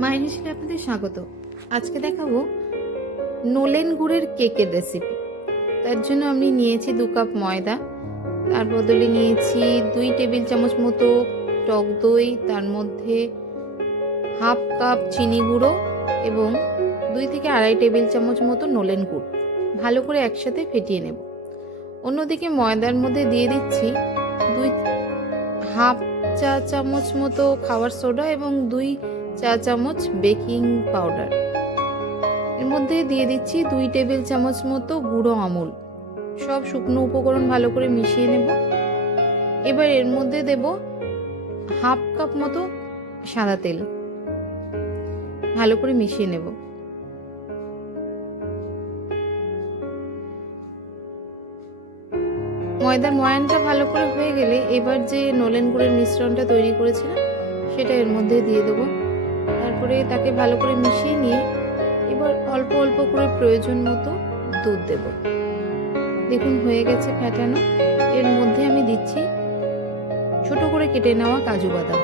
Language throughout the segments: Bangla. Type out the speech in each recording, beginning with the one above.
মায়ের হেসেলে আপনাদের স্বাগত। আজকে দেখাবো নোলেন গুড়ের কেকের রেসিপি। তার জন্য আমি নিয়েছি 2 কাপ ময়দা, তার বদলে নিয়েছি 2 টেবিল চামচ মতো টক দই, তার মধ্যে হাফ কাপ চিনি গুঁড়ো এবং 2 থেকে 2.5 টেবিল চামচ মতো নোলেন গুড়। ভালো করে একসাথে ফেটিয়ে নেব। অন্যদিকে ময়দার মধ্যে দিয়ে দিচ্ছি 2 হাফ চা চামচ মতো খাবার সোডা এবং 2 চা চামচ বেকিং পাউডার। এর মধ্যে দিয়ে দিচ্ছি 2 টেবিল চামচ মতো গুঁড়ো আমুল। সব শুকনো উপকরণ ভালো করে মিশিয়ে নেব। এবার এর মধ্যে দেব হাফ কাপ মতো সাদা তেল। ভালো করে মিশিয়ে নেব। ময়দার ময়ানটা ভালো করে হয়ে গেলে এবার যে নোলেন গুড়ের মিশ্রণটা তৈরি করেছিলাম সেটা এর মধ্যে দিয়ে দেবো। তারপরে তাকে ভালো করে মিশিয়ে নিয়ে এবার অল্প অল্প করে প্রয়োজন মতো দুধ দেব। দেখুন হয়ে গেছে ফেটানো। এর মধ্যে আমি দিচ্ছি ছোট করে কেটে নেওয়া কাজু বাদাম।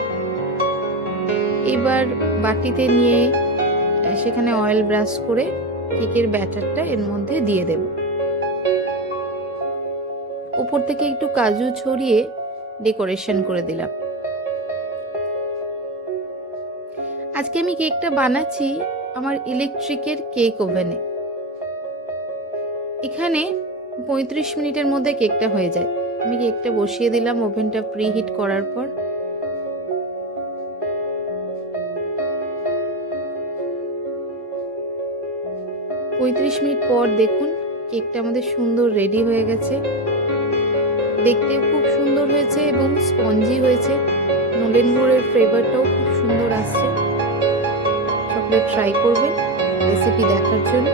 এবার বাটিতে নিয়ে সেখানে অয়েল ব্রাশ করে কেকের ব্যাটারটা এর মধ্যে দিয়ে দেব। উপর থেকে একটু কাজু ছড়িয়ে ডেকোরেশন করে দিলাম। আজকে আমি কেকটা বানাচ্ছি আমার ইলেকট্রিকের কেক ওভেনে। এখানে 35 মিনিটের মধ্যে কেকটা হয়ে যায়। আমি কেকটা বসিয়ে দিলাম ওভেনটা প্রিহিট করার পর। পঁয়ত্রিশ মিনিট পর দেখুন কেকটা আমাদের সুন্দর রেডি হয়ে গেছে। দেখতে খুব সুন্দর হয়েছে এবং স্পঞ্জি হয়েছে। নোলেন গুড়ের ফ্লেভারটাও খুব সুন্দর আসছে। সকলে ট্রাই করবেন রেসিপি দেখার জন্য।